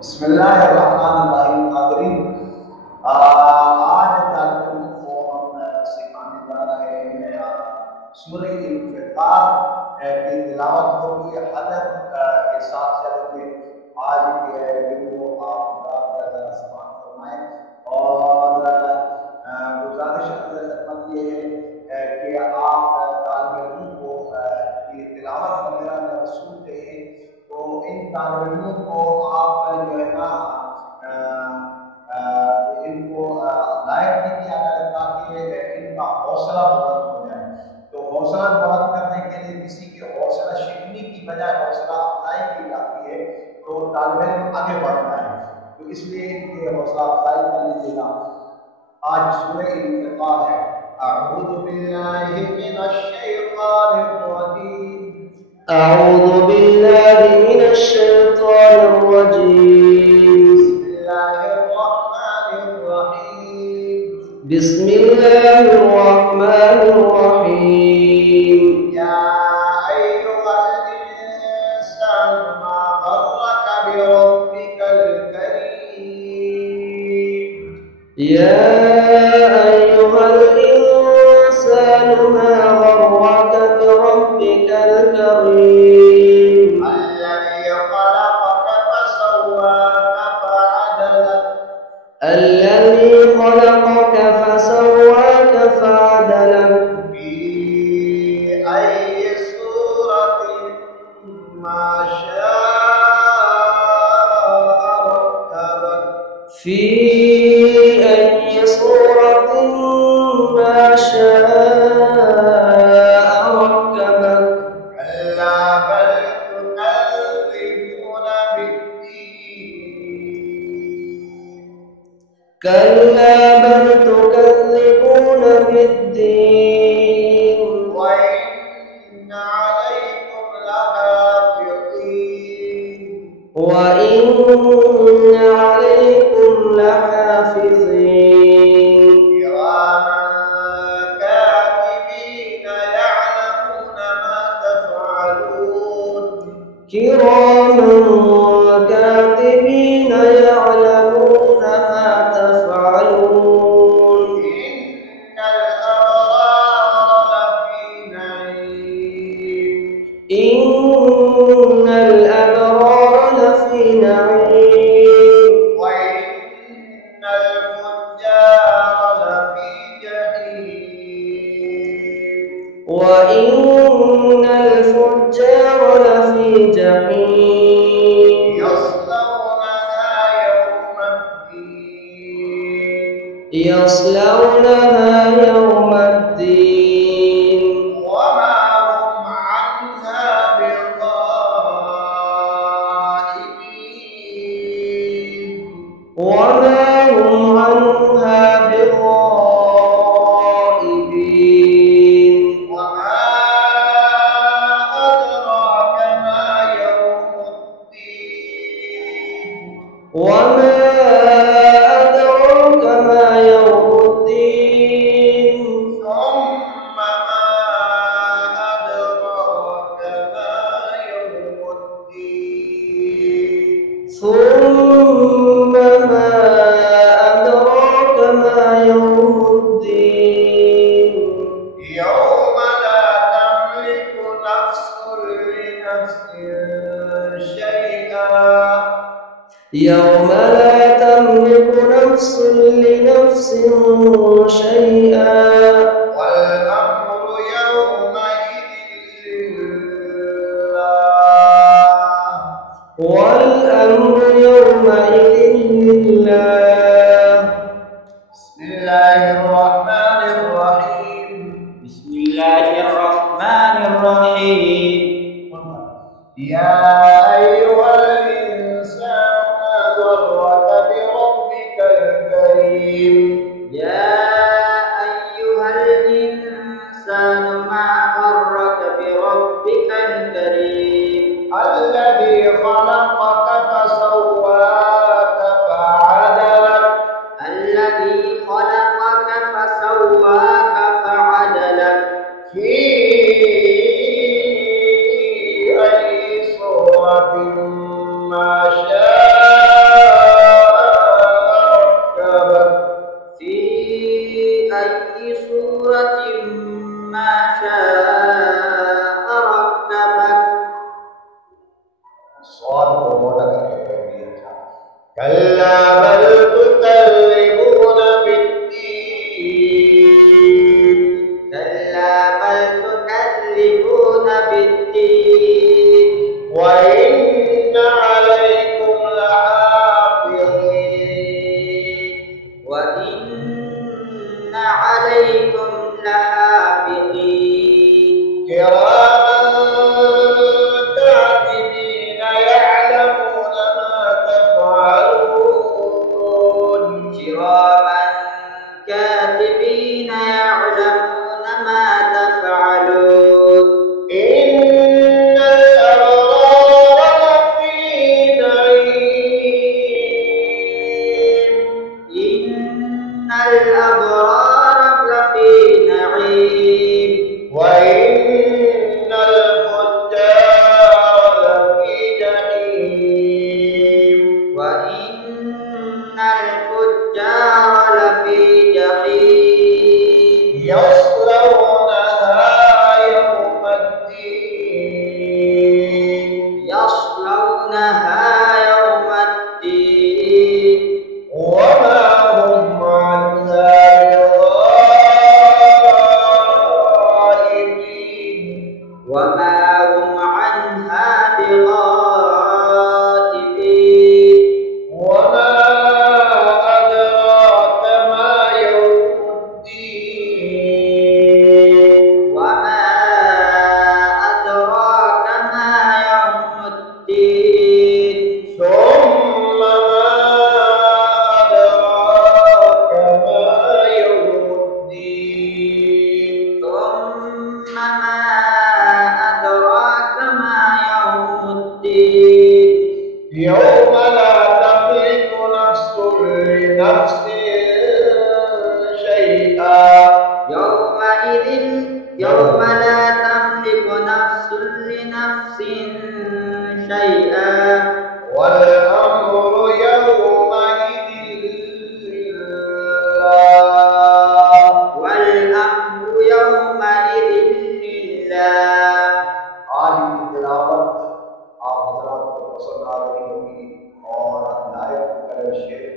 बिस्मिल्लाहिर्रहमानिर्रहीम। नाज़रीन, आज तालिब को हम सिखाने जा रहे हैं सूरह इन्फितार की तिलावत होगी। हदफ के साथ चलेंगे। आज के वीडियो आप ज़रा समाअत फरमाएं और गुजारिश खिदमत ये है कि आप तालिब इल्म को ये तिलावत वगैरह जब सुनते हैं तो इन तालिब इल्मों को आप जो है ना इनको लायक भी किया जाए ताकि इनका हौसला बुलंद हो जाए। तो हौसला बुलंद करने के लिए किसी की हौसला शिकनी की बजाय हौसला अफजाई की जाती है तो तालिब इल्म आगे बढ़ता है। तो इसलिए इनकी हौसला अफजाई कर लीजिएगा। आज सूरह इन्फितार है। अऊज़ु बिल्लाहि मिनश शैतानिर रजीम। أعوذ بالله من الشيطان الرجيم. بسم الله الرحمن الرحيم. يا أيها الإنسان ما غرك بربك الكريم. يا أيها الإنسان ما غرك بربك الكريم. الذي خلقك فسواك فعدلك. الذي خلقك فسواك فعدلك. في أي صورة ما شاء ركبك. في أي صورة ما شاء ركبك. كلا بل تكذبون بالدين. كلا بل تكذبون بالدين. وإن عليكم لحافظين. وإن عليكم لحافظين. كراما كاتبين يعلمون ما تفعلون. كراما كاتبين يعلمون ما تفعلون. إن الأبرار لفي نعيم. إن الأبرار لفي نعيم. وإن الفجار لفي جحيم. وإن الفجار لفي جحيم. يصلونها يوم الدين. يصلونها يوم الدين. وما هم عنها بغائبين. وما هم عنها بغائبين. وما أدراك ما يوم الدين. وما أدراك ما يوم الدين. ثم ما أدراك ما يوم الدين. ثم ما أدراك ما يوم الدين. يوم لا تملك نفس لنفس شيئا. يوم لا تملك نفس لنفس شيئا. والأمر يومئذ لله. والأمر يومئذ لله. بسم الله الرحمن الرحيم. بسم الله الرحمن الرحيم. يا أيها الإنسان ما غرك بربك الكريم. يا أيها الإنسان ما غرك بربك الكريم. الذي خلقك فسواك فعدلك. पूरा करके पढ़ दिया था। كلا بل تكذبون بالدين كلا بل تكذبون بالدين وإن عليكم لحافظين وإن عليكم لحافظين كراما كاتبين يعلمون ما تفعلون كراما كاتبين يعلمون ما تفعلون إن الأبرار لفي نعيم إن الأبرار لفي نعيم وإن الفجار لفي جحيم وإن الفجار لفي جحيم يصلونها يوم الدين يصلونها يوم الدين وما هم عنها بغائبين وما هم عنها بغائبين وما أدراك ما يوم الدين وما أدراك ما يوم الدين ثم ما أدراك ما يوم الدين ثم ما أدراك ما يوم الدين يوم لا تملك نفس لنفس شيئا يوم لا تملك نفس لنفس شيئا والأمر يومئذ لله والأمر يومئذ لله आज की तिलावत आप हजरात को पसंद आ रही होगी और लाइक करें, शेयर